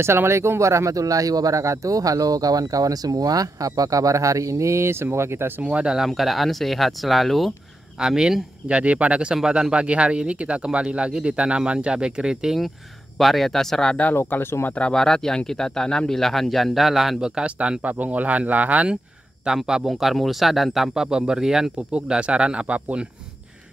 Assalamualaikum warahmatullahi wabarakatuh. Halo kawan-kawan semua, apa kabar hari ini? Semoga kita semua dalam keadaan sehat selalu, amin. Jadi pada kesempatan pagi hari ini kita kembali lagi di tanaman cabai keriting varietas serada lokal Sumatera Barat yang kita tanam di lahan janda, lahan bekas tanpa pengolahan lahan, tanpa bongkar mulsa dan tanpa pemberian pupuk dasaran apapun.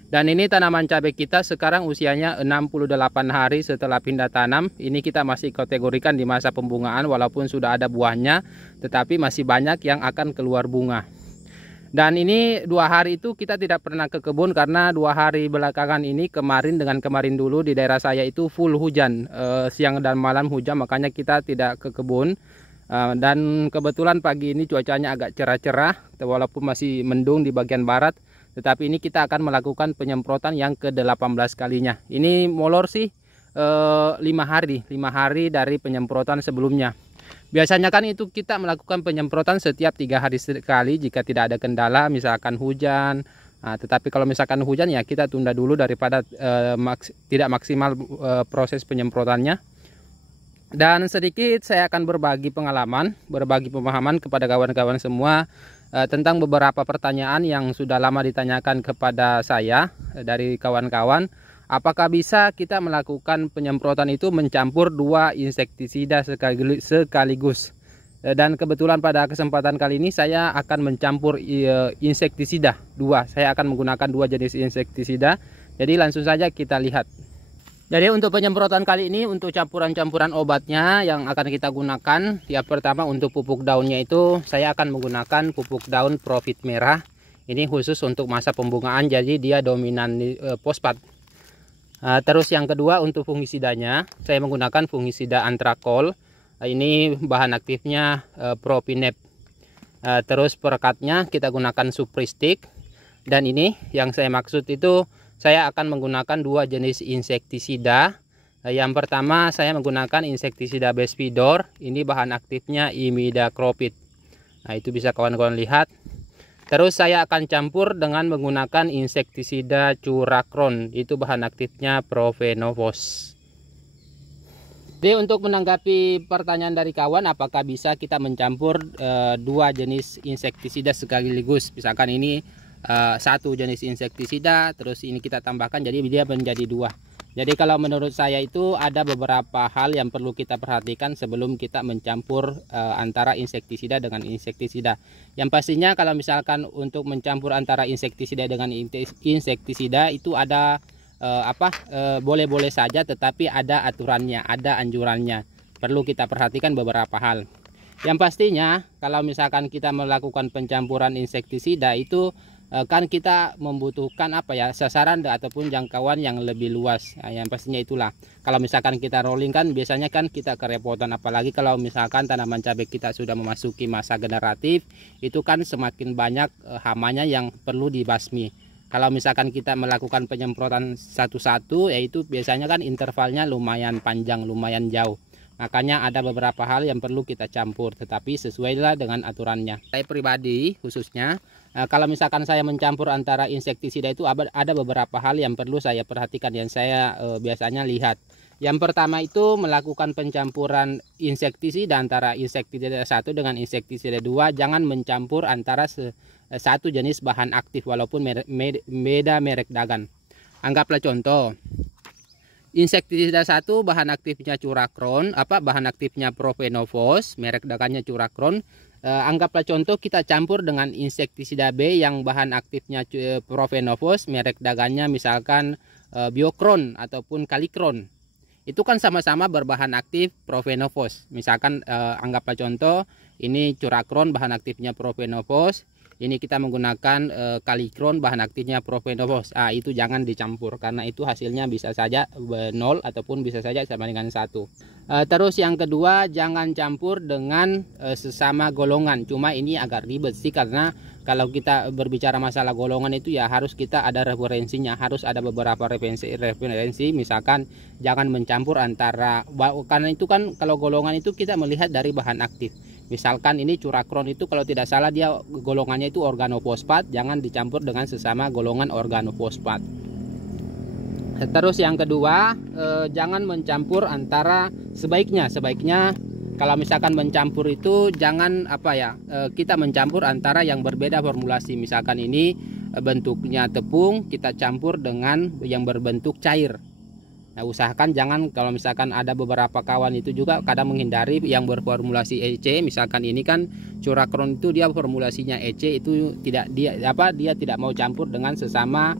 Dan ini tanaman cabai kita sekarang usianya 68 hari setelah pindah tanam. Ini kita masih kategorikan di masa pembungaan walaupun sudah ada buahnya, tetapi masih banyak yang akan keluar bunga. Dan ini 2 hari itu kita tidak pernah ke kebun karena 2 hari belakangan ini, kemarin dengan kemarin dulu di daerah saya itu full hujan, siang dan malam hujan, makanya kita tidak ke kebun. Dan kebetulan pagi ini cuacanya agak cerah-cerah walaupun masih mendung di bagian barat. Tetapi ini kita akan melakukan penyemprotan yang ke-18 kalinya. Ini molor sih 5 hari dari penyemprotan sebelumnya. Biasanya kan itu kita melakukan penyemprotan setiap 3 hari sekali jika tidak ada kendala misalkan hujan. Tetapi kalau misalkan hujan ya kita tunda dulu daripada tidak maksimal proses penyemprotannya. Dan sedikit saya akan berbagi pengalaman, berbagi pemahaman kepada kawan-kawan semua tentang beberapa pertanyaan yang sudah lama ditanyakan kepada saya dari kawan-kawan. Apakah bisa kita melakukan penyemprotan itu mencampur 2 insektisida sekaligus? Dan kebetulan pada kesempatan kali ini saya akan mencampur insektisida 2. Saya akan menggunakan 2 jenis insektisida. Jadi langsung saja kita lihat. Jadi untuk penyemprotan kali ini, untuk campuran-campuran obatnya yang akan kita gunakan, yang pertama untuk pupuk daunnya itu saya akan menggunakan pupuk daun Profit merah. Ini khusus untuk masa pembungaan, jadi dia dominan fosfat. Terus yang kedua untuk fungisidanya, saya menggunakan fungisida Antrakol. Ini bahan aktifnya Propinep. Terus perekatnya kita gunakan Supristic. Dan ini yang saya maksud itu, saya akan menggunakan 2 jenis insektisida. Yang pertama saya menggunakan insektisida Bespidor. Ini bahan aktifnya Imidacloprid. Itu bisa kawan-kawan lihat. Terus saya akan campur dengan menggunakan insektisida Curacron. Itu bahan aktifnya Profenofos. Jadi untuk menanggapi pertanyaan dari kawan, apakah bisa kita mencampur 2 jenis insektisida sekaligus? Misalkan ini 1 jenis insektisida, terus ini kita tambahkan jadi dia menjadi 2. Jadi kalau menurut saya itu ada beberapa hal yang perlu kita perhatikan sebelum kita mencampur antara insektisida dengan insektisida. Yang pastinya kalau misalkan untuk mencampur antara insektisida dengan insektisida itu ada boleh-boleh saja, tetapi ada aturannya, ada anjurannya. Perlu kita perhatikan beberapa hal. Yang pastinya kalau misalkan kita melakukan pencampuran insektisida itu kan kita membutuhkan sasaran ataupun jangkauan yang lebih luas. Yang pastinya itulah. Kalau misalkan kita rolling kan biasanya kan kita kerepotan, apalagi kalau misalkan tanaman cabai kita sudah memasuki masa generatif, itu kan semakin banyak hamanya yang perlu dibasmi. Kalau misalkan kita melakukan penyemprotan satu-satu, yaitu biasanya kan intervalnya lumayan panjang, lumayan jauh. Makanya ada beberapa hal yang perlu kita campur, tetapi sesuailah dengan aturannya. Saya pribadi khususnya, kalau misalkan saya mencampur antara insektisida itu ada beberapa hal yang perlu saya perhatikan, yang saya biasanya lihat. Yang pertama itu melakukan pencampuran insektisida antara insektisida 1 dengan insektisida 2. Jangan mencampur antara satu jenis bahan aktif walaupun beda merek dagan. Anggaplah contoh. Insektisida 1 bahan aktifnya Curacron, bahan aktifnya Profenofos, merek dagannya Curacron. Anggaplah contoh kita campur dengan insektisida B yang bahan aktifnya Profenofos, merek dagannya misalkan Biocron ataupun Calicron. Itu kan sama-sama berbahan aktif Profenofos. Misalkan anggaplah contoh ini Curacron bahan aktifnya Profenofos. Ini kita menggunakan Calicron bahan aktifnya Profenofos. Itu jangan dicampur karena itu hasilnya bisa saja 0 ataupun bisa saja sama dengan 1. Terus yang kedua, jangan campur dengan sesama golongan. Cuma ini agak ribet sih karena kalau kita berbicara masalah golongan itu ya harus kita ada referensinya, harus ada beberapa referensi. Misalkan jangan mencampur antara, karena itu kan kalau golongan itu kita melihat dari bahan aktif. Misalkan ini Curacron itu kalau tidak salah dia golongannya itu organofosfat, jangan dicampur dengan sesama golongan organofosfat. Terus yang kedua, jangan mencampur antara sebaiknya kalau misalkan mencampur itu jangan kita mencampur antara yang berbeda formulasi. Misalkan ini bentuknya tepung, kita campur dengan yang berbentuk cair. Nah, usahakan jangan, kalau misalkan ada beberapa kawan itu juga kadang menghindari yang berformulasi EC. Misalkan ini kan Curacron itu dia formulasinya EC, itu dia tidak mau campur dengan sesama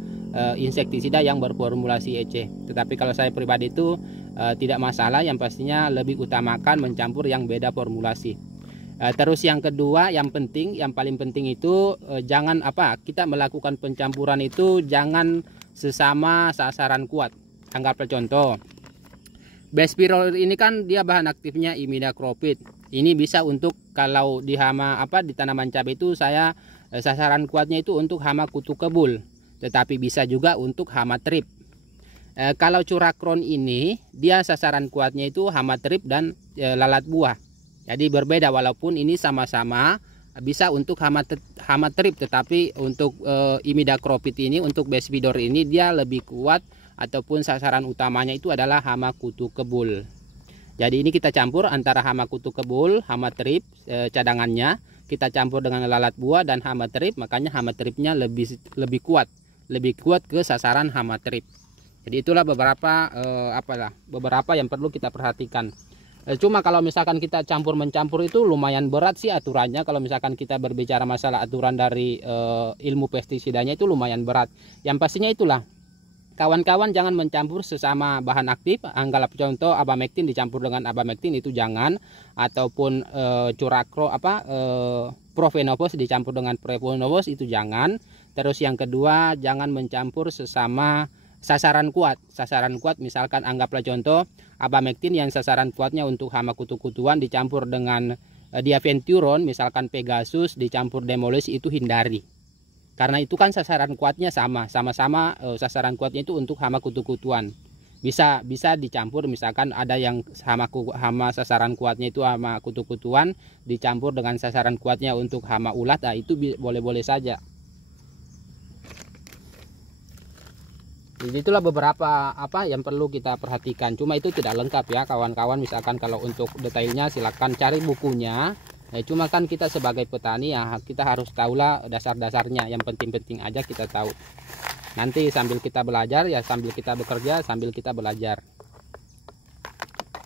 insektisida yang berformulasi EC. Tetapi kalau saya pribadi itu tidak masalah, yang pastinya lebih utamakan mencampur yang beda formulasi. Terus yang kedua, yang paling penting itu jangan kita melakukan pencampuran itu jangan sesama sasaran kuat. Anggaplah contoh, Bespirol ini kan dia bahan aktifnya imidacloprid. Ini bisa untuk kalau di hama di tanaman cabai itu saya sasaran kuatnya itu untuk hama kutu kebul, tetapi bisa juga untuk hama trip. Kalau Curacron ini dia sasaran kuatnya itu hama trip dan lalat buah. Jadi berbeda, walaupun ini sama-sama bisa untuk hama trip, tetapi untuk imidacloprid ini, untuk Bespidor ini dia lebih kuat ataupun sasaran utamanya itu adalah hama kutu kebul. Jadi ini kita campur antara hama kutu kebul, hama trip cadangannya kita campur dengan lalat buah dan hama trip, makanya hama tripnya lebih kuat ke sasaran hama trip. Jadi itulah beberapa beberapa yang perlu kita perhatikan. Cuma kalau misalkan kita mencampur itu lumayan berat sih aturannya. Kalau misalkan kita berbicara masalah aturan dari ilmu pestisidanya itu lumayan berat. Yang pastinya itulah, kawan-kawan jangan mencampur sesama bahan aktif. Anggap contoh abamectin dicampur dengan abamectin itu jangan, ataupun Curacron Profenopus dicampur dengan Profenopus itu jangan. Terus yang kedua, jangan mencampur sesama sasaran kuat. Sasaran kuat misalkan anggaplah contoh abamectin yang sasaran kuatnya untuk hama kutu-kutuan dicampur dengan diaventuron, misalkan Pegasus dicampur Demolis, itu hindari. Karena itu kan sasaran kuatnya sama-sama sasaran kuatnya itu untuk hama kutu-kutuan. Bisa dicampur, misalkan ada yang hama sasaran kuatnya itu hama kutu-kutuan dicampur dengan sasaran kuatnya untuk hama ulat, itu boleh-boleh saja. Jadi itulah beberapa yang perlu kita perhatikan. Cuma itu tidak lengkap ya kawan-kawan. Misalkan kalau untuk detailnya silakan cari bukunya. Cuma kan kita sebagai petani ya kita harus tahulah dasar-dasarnya. Yang penting-penting aja kita tahu. Nanti sambil kita belajar ya, sambil kita bekerja sambil kita belajar.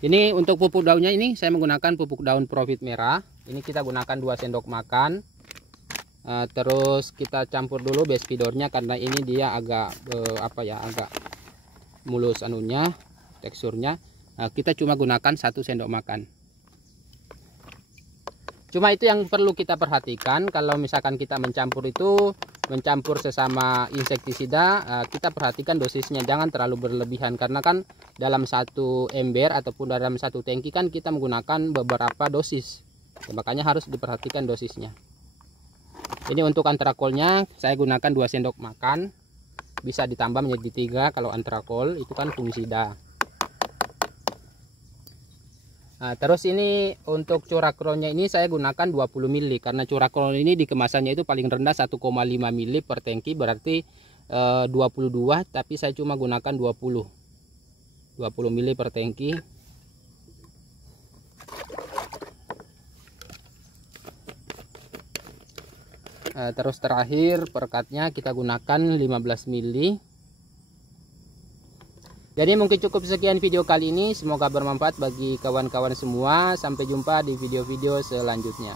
Ini untuk pupuk daunnya, ini saya menggunakan pupuk daun Profit merah. Ini kita gunakan 2 sendok makan. Terus kita campur dulu Bespidornya karena ini dia agak agak mulus teksturnya. Kita cuma gunakan 1 sendok makan. Cuma itu yang perlu kita perhatikan. Kalau misalkan kita mencampur sesama insektisida, kita perhatikan dosisnya, jangan terlalu berlebihan, karena kan dalam 1 ember ataupun dalam 1 tangki kan kita menggunakan beberapa dosis. Makanya harus diperhatikan dosisnya. Ini untuk antrakolnya saya gunakan 2 sendok makan. Bisa ditambah menjadi 3 kalau antrakol, itu kan fungisida. Terus ini untuk Curacronnya ini saya gunakan 20 ml, karena Curacron ini di kemasannya itu paling rendah 1,5 ml per tangki, berarti 22, tapi saya cuma gunakan 20 ml per tangki. Terus terakhir perekatnya kita gunakan 15 ml. Jadi mungkin cukup sekian video kali ini, semoga bermanfaat bagi kawan-kawan semua. Sampai jumpa di video-video selanjutnya.